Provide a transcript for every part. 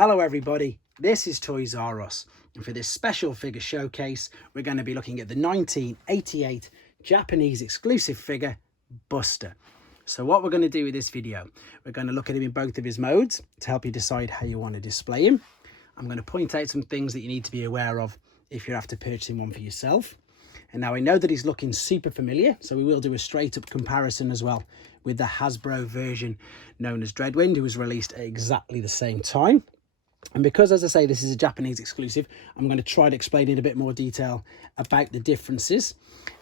Hello everybody, this is Toys R Us, and for this special figure showcase we're going to be looking at the 1988 Japanese exclusive figure Buster. So what we're going to do with this video, we're going to look at him in both of his modes to help you decide how you want to display him. I'm going to point out some things that you need to be aware of if you're after purchasing one for yourself. And now I know that he's looking super familiar, so we will do a straight up comparison as well with the Hasbro version known as Dredwing, who was released at exactly the same time. And because, as I say, this is a Japanese exclusive, I'm going to try to explain in a bit more detail about the differences.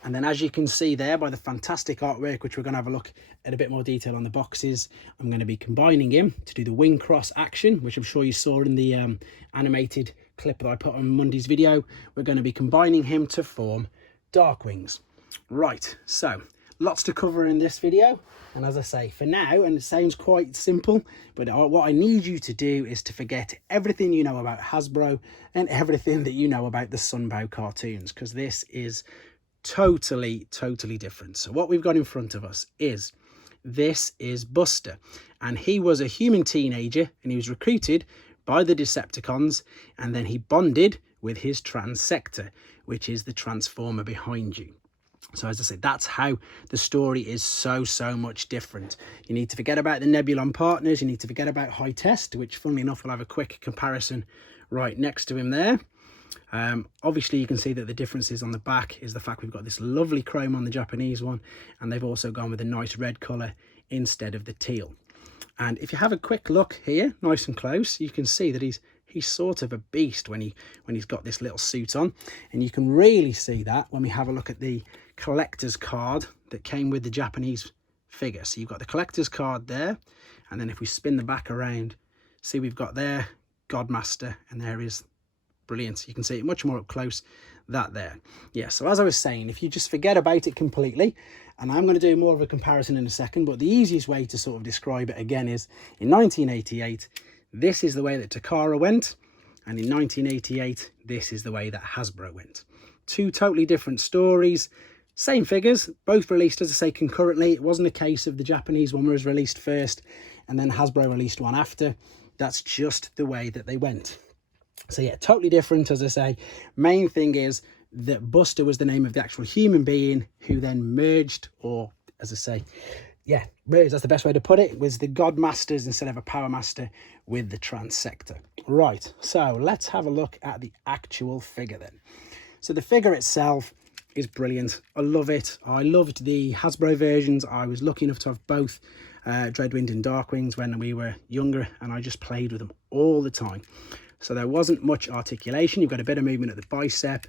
And then, as you can see there by the fantastic artwork, which we're going to have a look at a bit more detail on the boxes, I'm going to be combining him to do the wing cross action, which I'm sure you saw in the animated clip that I put on Monday's video. We're going to be combining him to form darkwings. Right, so lots to cover in this video. And as I say, for now, and it sounds quite simple, but what I need you to do is to forget everything you know about Hasbro and everything that you know about the Sunbow cartoons, because this is totally different. So what we've got in front of us is, this is Buster, and he was a human teenager, and he was recruited by the Decepticons, and then he bonded with his transector, which is the transformer behind you. So as I said, that's how the story is so much different. You need to forget about the Nebulon partners. You need to forget about High Test, which funnily enough will have a quick comparison right next to him there. Obviously you can see that the differences on the back is the fact we've got this lovely chrome on the Japanese one, and they've also gone with a nice red colour instead of the teal. And if you have a quick look here, nice and close, you can see that he's sort of a beast when he's got this little suit on. And you can really see that when we have a look at the collector's card that came with the Japanese figure. So you've got the collector's card there, and then if we spin the back around, see we've got there Godmaster, and there is brilliant. You can see it much more up close, that there. Yeah, so as I was saying, if you just forget about it completely, and I'm going to do more of a comparison in a second, but the easiest way to sort of describe it again is, in 1988 this is the way that Takara went, and in 1988 this is the way that Hasbro went. Two totally different stories, same figures, both released, as I say, concurrently. It wasn't a case of the Japanese one was released first and then Hasbro released one after. That's just the way that they went. So yeah, totally different, as I say. Main thing is that Buster was the name of the actual human being who then merged, or as I say, yeah, merged, that's the best way to put it, was the godmasters instead of a power master with the transector. Right, so let's have a look at the actual figure then. So the figure itself is brilliant. I love it. I loved the Hasbro versions. I was lucky enough to have both Dredwing and Darkwings when we were younger, and I just played with them all the time. So there wasn't much articulation. You've got a bit of movement at the bicep.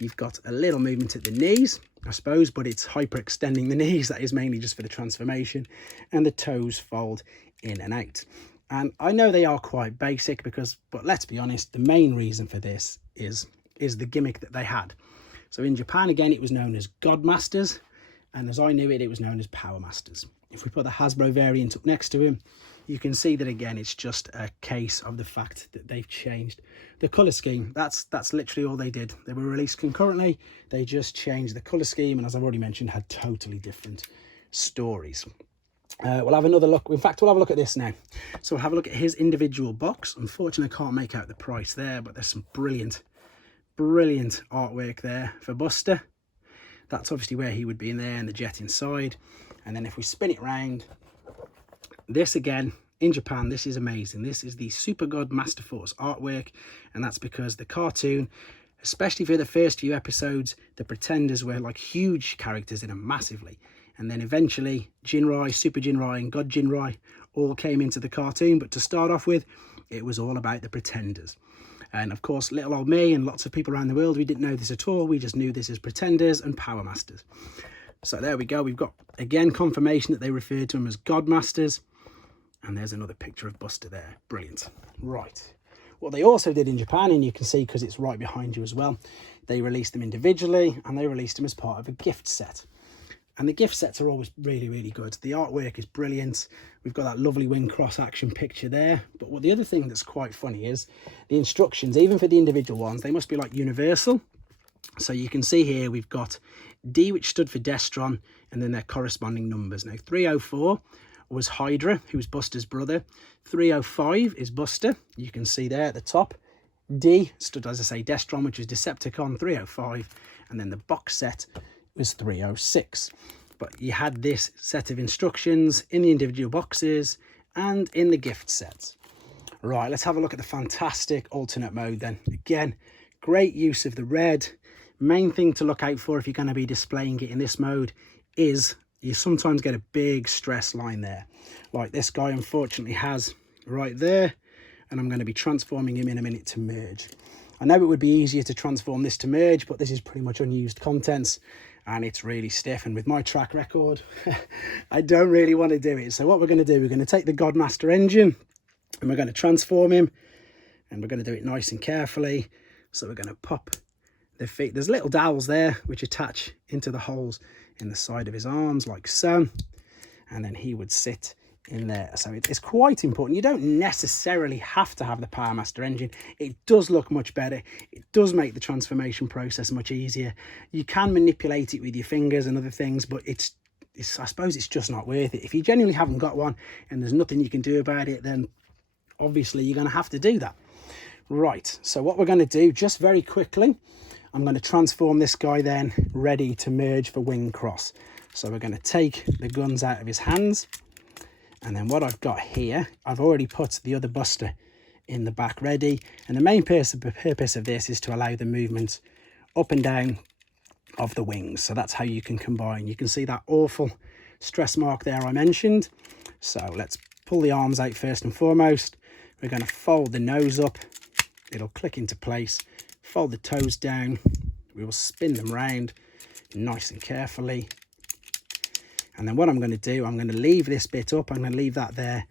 You've got a little movement at the knees, I suppose, but it's hyperextending the knees. That is mainly just for the transformation. And the toes fold in and out. And I know they are quite basic but let's be honest, the main reason for this is the gimmick that they had. So in Japan, again, it was known as Godmasters, and as I knew it, it was known as Power Masters. If we put the Hasbro variant up next to him, you can see that again, it's just a case of the fact that they've changed the colour scheme. That's literally all they did. They were released concurrently. They just changed the colour scheme, and as I've already mentioned, had totally different stories. We'll have another look. In fact, we'll have a look at this now. So we'll have a look at his individual box. Unfortunately, I can't make out the price there, but there's some brilliant artwork there for Buster. That's obviously where he would be in there, and the jet inside. And then if we spin it round, this again, in Japan, this is amazing. This is the Super God Masterforce artwork, and that's because the cartoon, especially for the first few episodes, the Pretenders were like huge characters in them massively. And then eventually Jinrai, Super Jinrai and God Jinrai all came into the cartoon, but to start off with, it was all about the Pretenders. And of course, little old me and lots of people around the world, we didn't know this at all. We just knew this as Pretenders and Power Masters. So there we go. We've got, again, confirmation that they referred to them as Godmasters. And there's another picture of Buster there. Brilliant. Right. What they also did in Japan, and you can see because it's right behind you as well, they released them individually, and they released them as part of a gift set. And the gift sets are always really good. The artwork is brilliant. We've got that lovely wing cross action picture there. But what the other thing that's quite funny is the instructions, even for the individual ones, they must be like universal. So you can see here we've got D, which stood for Destron, and then their corresponding numbers. Now 304 was Hydra, who's Buster's brother. 305 is Buster, you can see there at the top. D stood, as I say, Destron, which is Decepticon. 305, and then the box set was 306. But you had this set of instructions in the individual boxes and in the gift sets. Right, let's have a look at the fantastic alternate mode then. Again, great use of the red. Main thing to look out for if you're going to be displaying it in this mode is you sometimes get a big stress line there, like this guy unfortunately has right there, and I'm going to be transforming him in a minute to merge. I know it would be easier to transform this to merge, but this is pretty much unused contents and it's really stiff, and with my track record I don't really want to do it. So what we're going to do, we're going to take the Godmaster engine and we're going to transform him, and we're going to do it nice and carefully. So we're going to pop the feet, there's little dowels there which attach into the holes in the side of his arms like so, and then he would sit in there. So it's quite important. You don't necessarily have to have the Power Master engine. It does look much better. It does make the transformation process much easier. You can manipulate it with your fingers and other things, but it's I suppose it's just not worth it. If you genuinely haven't got one and there's nothing you can do about it, then obviously you're going to have to do that. Right, so what we're going to do, just very quickly, I'm going to transform this guy then, ready to merge for wing cross. So we're going to take the guns out of his hands, and then what I've got here, I've already put the other Buster in the back ready, and the main purpose of this is to allow the movement up and down of the wings. So that's how you can combine. You can see that awful stress mark there I mentioned. So let's pull the arms out first and foremost. We're going to fold the nose up, it'll click into place, fold the toes down, we will spin them round nice and carefully, and then what I'm going to do, I'm going to leave this bit up, I'm going to leave that there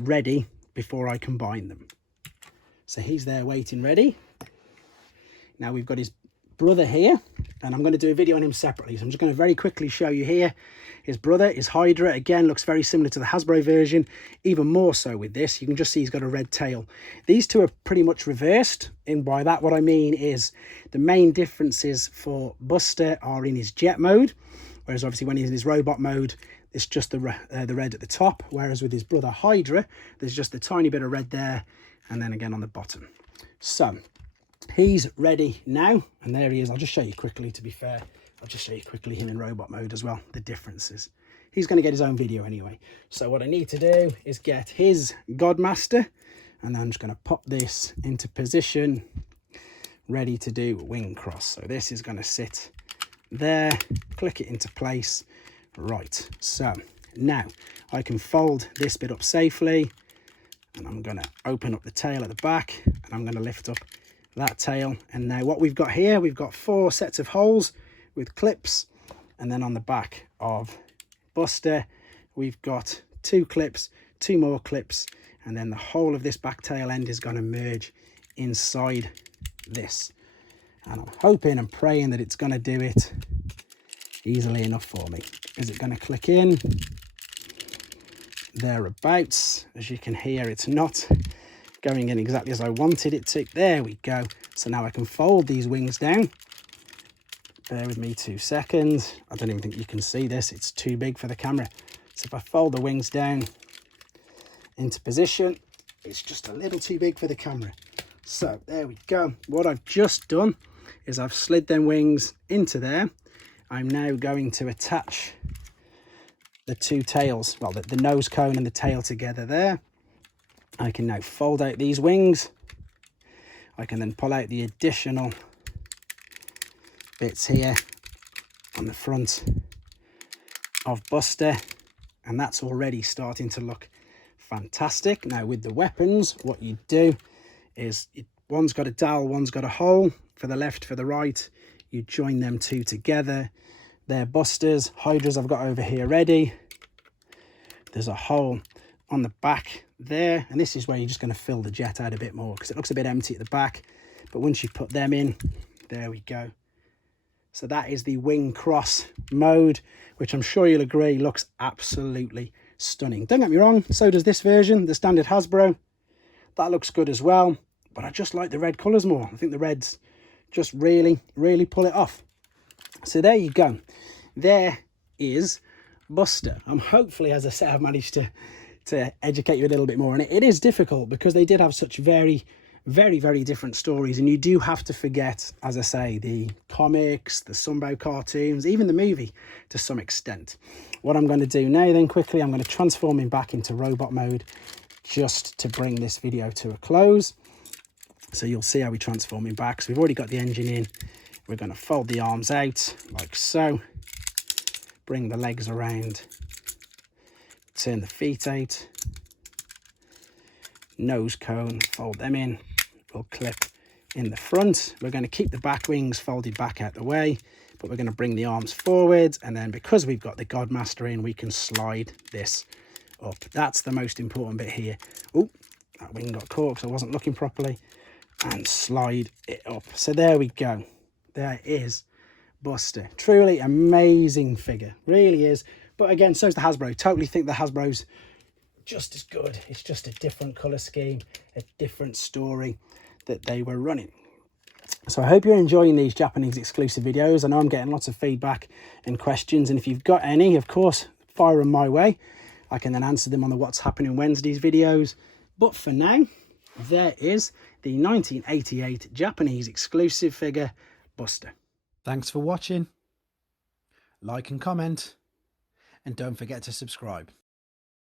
ready before I combine them. So he's there waiting ready. Now we've got his brother here, and I'm going to do a video on him separately, so I'm just going to very quickly show you here. His brother is Hydra. Again, looks very similar to the Hasbro version, even more so with this. You can just see he's got a red tail. These two are pretty much reversed, and by that what I mean is the main differences for Buster are in his jet mode, whereas obviously when he's in his robot mode, it's just the red at the top, whereas with his brother Hydra, there's just a tiny bit of red there, and then again on the bottom. So he's ready now, and there he is. I'll just show you quickly, to be fair. I'll just show you quickly him in robot mode as well, the differences. He's going to get his own video anyway. So what I need to do is get his Godmaster, and then I'm just going to pop this into position, ready to do wing cross. So this is going to sit there, click it into place. Right, so now I can fold this bit up safely, and I'm going to open up the tail at the back, and I'm going to lift up that tail. And now what we've got here, we've got 4 sets of holes with clips, and then on the back of Buster we've got 2 clips, 2 more clips, and then the whole of this back tail end is going to merge inside this, and I'm hoping and praying that it's going to do it easily enough for me. Is it going to click in? Thereabouts. As you can hear, it's not going in exactly as I wanted it to. There we go. So now I can fold these wings down. Bear with me 2 seconds. I don't even think you can see this. It's too big for the camera. So if I fold the wings down into position, it's just a little too big for the camera. So there we go. What I've just done is I've slid them wings into there. I'm now going to attach the 2 tails, well, the nose cone and the tail together there. I can now fold out these wings. I can then pull out the additional bits here on the front of Buster, and that's already starting to look fantastic. Now with the weapons, what you do is one's got a dowel, one's got a hole. For the left, for the right, you join them 2 together. They're Busters. Hydras I've got over here ready. There's a hole on the back there, and this is where you're just going to fill the jet out a bit more because it looks a bit empty at the back, but once you put them in, there we go. So that is the wing cross mode, which I'm sure you'll agree looks absolutely stunning. Don't get me wrong, so does this version, the standard Hasbro. That looks good as well, but I just like the red colours more. I think the reds just really pull it off. So there you go. There is Buster. Hopefully, as I said, I've managed to educate you a little bit more. And it is difficult because they did have such very different stories, and you do have to forget, as I say, the comics, the Sunbow cartoons, even the movie to some extent. What I'm going to do now then quickly, I'm going to transform him back into robot mode just to bring this video to a close. So you'll see how we transform him back. So we've already got the engine in. We're going to fold the arms out like so, bring the legs around, turn the feet out, nose cone, fold them in, will clip in the front. We're going to keep the back wings folded back out the way, but we're going to bring the arms forward, and then because we've got the Godmaster in, we can slide this up. That's the most important bit here. Oh, that wing got caught because I wasn't looking properly, and slide it up. So there we go. There is Buster. Truly amazing figure, really is. But again, so's the Hasbro. Totally think the Hasbro's just as good. It's just a different color scheme, a different story that they were running. So I hope you're enjoying these Japanese exclusive videos. I know I'm getting lots of feedback and questions, and if you've got any, of course, fire them my way. I can then answer them on the What's Happening Wednesdays videos. But for now, there is the 1988 Japanese exclusive figure, Buster. Thanks for watching. Like and comment, and don't forget to subscribe.